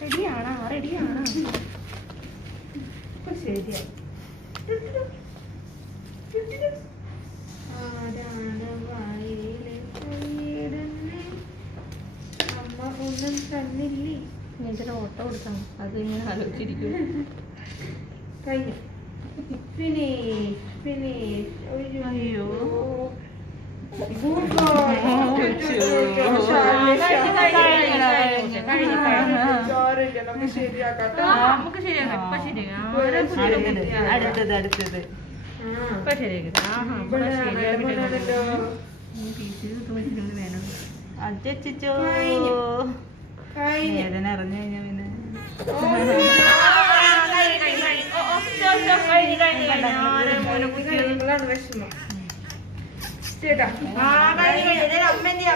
റെഡിയാണോ റെഡിയാണോ ഇപ്പൊ ശരിയാ അമ്മ ഒന്നും തന്നില്ലേ ഇതിന് ഓട്ടോ കൊടുക്കണം അത് ഇങ്ങനെ ആലോചിച്ചിരിക്കും കഴിഞ്ഞു ഫിനിഷ് ഫിനിഷ് അയ്യോ നമുക്ക് ശരിയാക്കാം ഇപ്പൊ ശരിയാക്കാം അടുത്തത് അടുത്തത് ഇപ്പൊ ശരിയാക്കാം വേണം അച്ചോ വേദന അറിഞ്ഞു കഴിഞ്ഞാ പിന്നെ വിഷമം ചേട്ടാ അമ്മേന്റെ